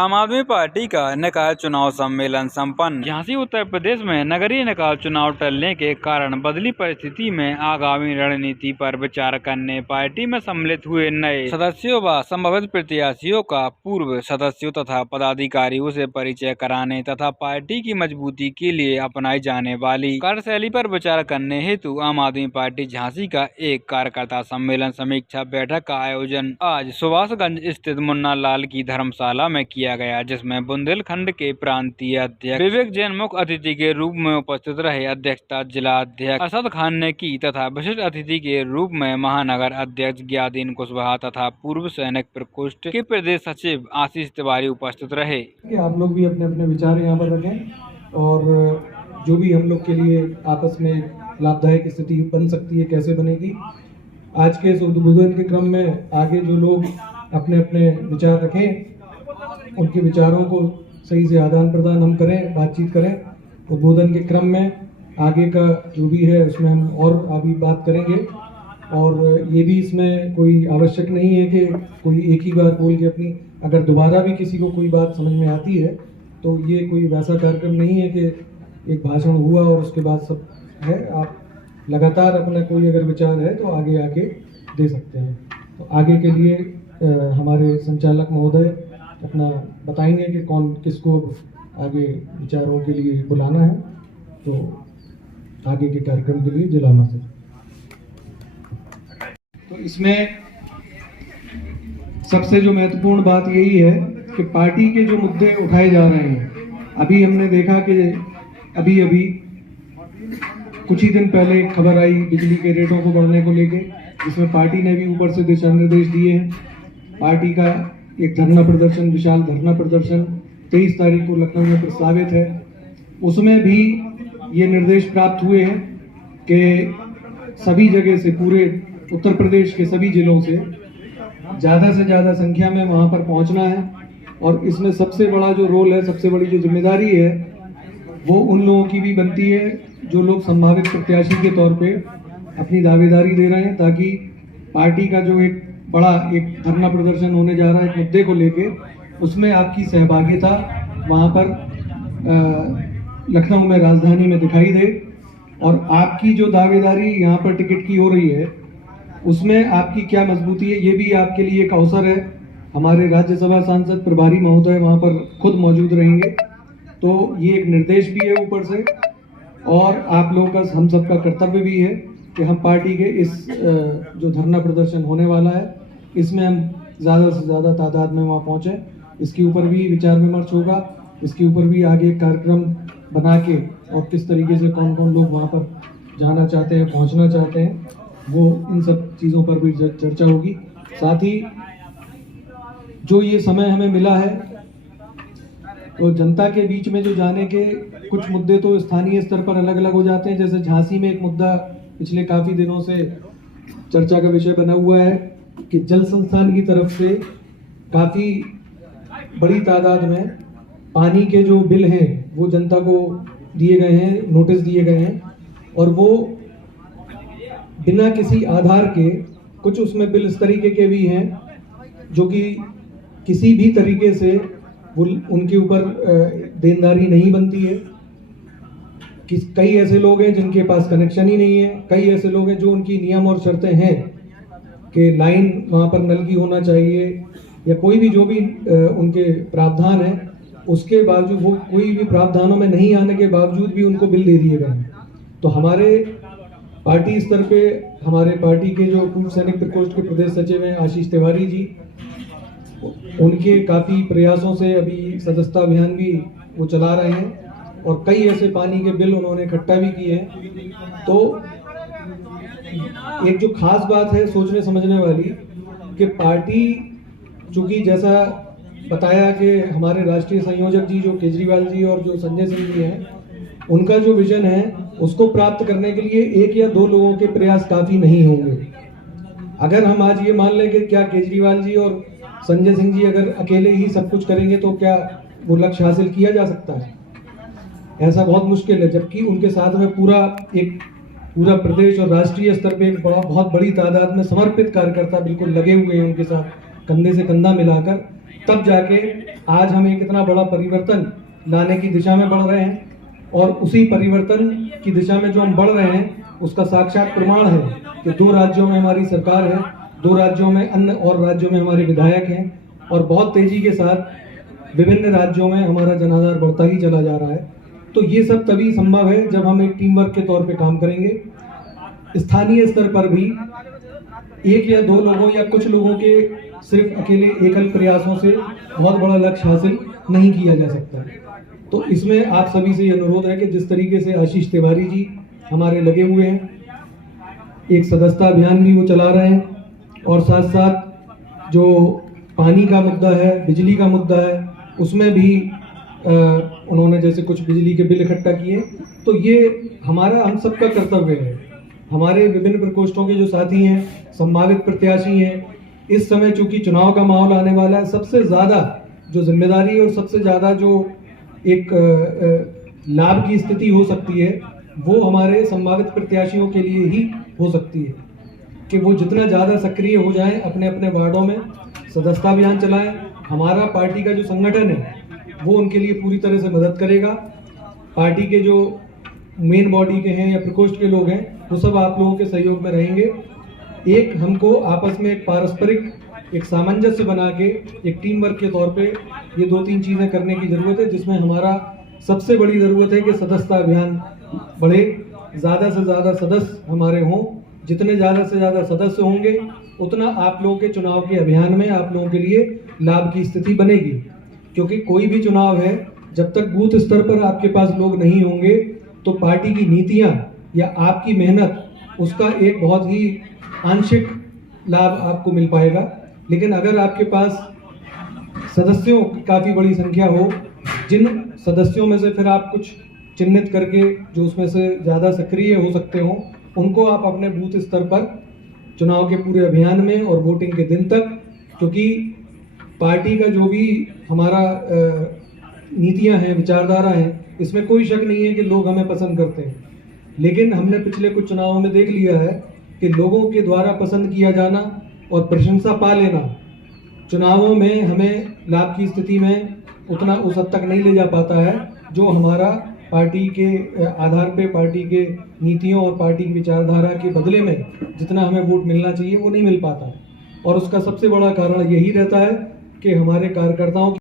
आम आदमी पार्टी का निकाय चुनाव सम्मेलन संपन्न। झांसी उत्तर प्रदेश में नगरीय निकाय चुनाव टलने के कारण बदली परिस्थिति में आगामी रणनीति पर विचार करने पार्टी में सम्मिलित हुए नए सदस्यों व संभावित प्रत्याशियों का पूर्व सदस्यों तथा पदाधिकारियों से परिचय कराने तथा पार्टी की मजबूती के लिए अपनाई जाने वाली कार्यशैली पर विचार करने हेतु आम आदमी पार्टी झांसी का एक कार्यकर्ता सम्मेलन समीक्षा बैठक का आयोजन आज सुभाषगंज स्थित मुन्ना लाल की धर्मशाला में किया गया, जिसमें बुंदेलखंड के प्रांतीय अध्यक्ष विवेक जैन मुख्य अतिथि के रूप में उपस्थित रहे। अध्यक्षता जिला अध्यक्ष अरशद खान ने की तथा विशिष्ट अतिथि के रूप में महानगर अध्यक्ष ज्ञादीन कुशवाहा तथा पूर्व सैनिक प्रकोष्ठ के प्रदेश सचिव आशीष तिवारी उपस्थित रहे। आप लोग भी अपने अपने विचार यहाँ पर रखें और जो भी हम लोग के लिए आपस में लाभदायक स्थिति बन सकती है कैसे बनेगी। आज के इस उद्बोधन के क्रम में आगे जो लोग अपने अपने विचार रखें, उनके विचारों को सही से आदान प्रदान हम करें, बातचीत करें। उद्बोधन के क्रम में आगे का जो भी है उसमें हम और अभी बात करेंगे और ये भी इसमें कोई आवश्यक नहीं है कि कोई एक ही बार बोल के अपनी, अगर दोबारा भी किसी को कोई बात समझ में आती है तो ये कोई वैसा कार्यक्रम नहीं है कि एक भाषण हुआ और उसके बाद सब है। आप लगातार अपना कोई अगर विचार है तो आगे आके दे सकते हैं। तो आगे के लिए हमारे संचालक महोदय अपना बताएंगे कि कौन किसको आगे विचारों के लिए बुलाना है, तो आगे के कार्यक्रम के लिए जिलाना से। तो इसमें सबसे जो महत्वपूर्ण बात यही है कि पार्टी के जो मुद्दे उठाए जा रहे हैं, अभी हमने देखा कि अभी कुछ ही दिन पहले खबर आई बिजली के रेटों को बढ़ने को लेके, जिसमें पार्टी ने भी ऊपर से दिशा निर्देश दिए हैं। पार्टी का एक धरना प्रदर्शन, विशाल धरना प्रदर्शन 23 तारीख को लखनऊ में प्रस्तावित है। उसमें भी ये निर्देश प्राप्त हुए हैं कि सभी जगह से, पूरे उत्तर प्रदेश के सभी जिलों से ज़्यादा संख्या में वहाँ पर पहुँचना है। और इसमें सबसे बड़ा जो रोल है, सबसे बड़ी जो जिम्मेदारी है, वो उन लोगों की भी बनती है जो लोग संभावित प्रत्याशी के तौर पे अपनी दावेदारी दे रहे हैं, ताकि पार्टी का जो एक बड़ा एक धरना प्रदर्शन होने जा रहा है एक मुद्दे को लेके, उसमें आपकी सहभागिता वहाँ पर लखनऊ में, राजधानी में दिखाई दे और आपकी जो दावेदारी यहाँ पर टिकट की हो रही है उसमें आपकी क्या मजबूती है, ये भी आपके लिए एक अवसर है। हमारे राज्यसभा सांसद प्रभारी महोदय वहाँ पर खुद मौजूद रहेंगे, तो ये एक निर्देश भी है ऊपर से और आप लोगों का, हम सबका कर्तव्य भी है कि हम पार्टी के इस जो धरना प्रदर्शन होने वाला है इसमें हम ज़्यादा से ज़्यादा तादाद में वहाँ पहुँचें। इसके ऊपर भी विचार विमर्श होगा, इसके ऊपर भी आगे कार्यक्रम बना के और किस तरीके से कौन कौन लोग वहाँ पर जाना चाहते हैं, पहुँचना चाहते हैं, वो इन सब चीज़ों पर भी चर्चा होगी। साथ ही जो ये समय हमें मिला है तो जनता के बीच में जो जाने के कुछ मुद्दे तो स्थानीय स्तर पर अलग अलग हो जाते हैं। जैसे झांसी में एक मुद्दा पिछले काफ़ी दिनों से चर्चा का विषय बना हुआ है कि जल संस्थान की तरफ से काफ़ी बड़ी तादाद में पानी के जो बिल हैं वो जनता को दिए गए हैं, नोटिस दिए गए हैं और वो बिना किसी आधार के, कुछ उसमें बिल इस तरीके के भी हैं जो कि किसी भी तरीके से वो उनके ऊपर देनदारी नहीं बनती है। कई ऐसे लोग हैं जिनके पास कनेक्शन ही नहीं है, कई ऐसे लोग हैं जो उनकी नियम और शर्तें हैं कि लाइन वहाँ पर नल की होना चाहिए या कोई भी जो भी उनके प्रावधान है, उसके बावजूद वो कोई भी प्रावधानों में नहीं आने के बावजूद भी उनको बिल दे दिए गए हैं। तो हमारे पार्टी स्तर पे, हमारे पार्टी के जो पूर्व सैनिक प्रकोष्ठ के प्रदेश सचिव हैं आशीष तिवारी जी, उनके काफ़ी प्रयासों से अभी सदस्यता अभियान भी वो चला रहे हैं और कई ऐसे पानी के बिल उन्होंने इकट्ठा भी किए हैं। तो एक जो खास बात है सोचने समझने वाली कि पार्टी, चूंकि जैसा बताया कि हमारे राष्ट्रीय संयोजक जी जो केजरीवाल जी और जो संजय सिंह जी हैं, उनका जो विजन है उसको प्राप्त करने के लिए एक या दो लोगों के प्रयास काफ़ी नहीं होंगे। अगर हम आज ये मान लें कि क्या केजरीवाल जी और संजय सिंह जी अगर अकेले ही सब कुछ करेंगे तो क्या वो लक्ष्य हासिल किया जा सकता है? ऐसा बहुत मुश्किल है। जबकि उनके साथ में पूरा प्रदेश और राष्ट्रीय स्तर पे एक बहुत बड़ी तादाद में समर्पित कार्यकर्ता बिल्कुल लगे हुए हैं उनके साथ, कंधे से कंधा मिलाकर तब जाके आज हम एक इतना बड़ा परिवर्तन लाने की दिशा में बढ़ रहे हैं। और उसी परिवर्तन की दिशा में जो हम बढ़ रहे हैं उसका साक्षात प्रमाण है कि 2 राज्यों में हमारी सरकार है, 2 राज्यों में अन्य और राज्यों में हमारे विधायक हैं, और बहुत तेजी के साथ विभिन्न राज्यों में हमारा जनाधार बढ़ता ही चला जा रहा है। तो ये सब तभी संभव है जब हम एक टीम वर्क के तौर पे काम करेंगे। स्थानीय स्तर पर भी 1 या 2 लोगों या कुछ लोगों के सिर्फ अकेले एकल प्रयासों से बहुत बड़ा लक्ष्य हासिल नहीं किया जा सकता। तो इसमें आप सभी से ये अनुरोध है कि जिस तरीके से आशीष तिवारी जी हमारे लगे हुए हैं, एक सदस्यता अभियान भी वो चला रहे हैं, और साथ साथ जो पानी का मुद्दा है, बिजली का मुद्दा है, उसमें भी उन्होंने जैसे कुछ बिजली के बिल इकट्ठा किए। तो ये हमारा हम सबका कर्तव्य है। हमारे विभिन्न प्रकोष्ठों के जो साथी हैं, संभावित प्रत्याशी हैं, इस समय चूंकि चुनाव का माहौल आने वाला है, सबसे ज़्यादा जो जिम्मेदारी और सबसे ज़्यादा जो एक लाभ की स्थिति हो सकती है वो हमारे संभावित प्रत्याशियों के लिए ही हो सकती है कि वो जितना ज़्यादा सक्रिय हो जाएं, अपने अपने वार्डों में सदस्यता अभियान चलाएं। हमारा पार्टी का जो संगठन है वो उनके लिए पूरी तरह से मदद करेगा। पार्टी के जो मेन बॉडी के हैं या प्रकोष्ठ के लोग हैं वो सब आप लोगों के सहयोग में रहेंगे। एक हमको आपस में एक पारस्परिक एक सामंजस्य बना के एक टीम वर्क के तौर पे ये 2-3 चीज़ें करने की ज़रूरत है, जिसमें हमारा सबसे बड़ी ज़रूरत है कि सदस्यता अभियान बढ़े, ज़्यादा से ज़्यादा सदस्य हमारे हों। जितने ज़्यादा से ज़्यादा सदस्य होंगे उतना आप लोगों के चुनाव के अभियान में आप लोगों के लिए लाभ की स्थिति बनेगी। क्योंकि कोई भी चुनाव है, जब तक बूथ स्तर पर आपके पास लोग नहीं होंगे तो पार्टी की नीतियाँ या आपकी मेहनत उसका एक बहुत ही आंशिक लाभ आपको मिल पाएगा। लेकिन अगर आपके पास सदस्यों की काफ़ी बड़ी संख्या हो, जिन सदस्यों में से फिर आप कुछ चिन्हित करके जो उसमें से ज़्यादा सक्रिय हो सकते हो, उनको आप अपने बूथ स्तर पर चुनाव के पूरे अभियान में और वोटिंग के दिन तक, क्योंकि पार्टी का जो भी हमारा नीतियां हैं, विचारधारा हैं, इसमें कोई शक नहीं है कि लोग हमें पसंद करते हैं। लेकिन हमने पिछले कुछ चुनावों में देख लिया है कि लोगों के द्वारा पसंद किया जाना और प्रशंसा पा लेना चुनावों में हमें लाभ की स्थिति में उतना उस हद तक नहीं ले जा पाता है जो हमारा पार्टी के आधार पे, पार्टी के नीतियों और पार्टी की विचारधारा के बदले में जितना हमें वोट मिलना चाहिए वो नहीं मिल पाता है। और उसका सबसे बड़ा कारण यही रहता है कि हमारे कार्यकर्ताओं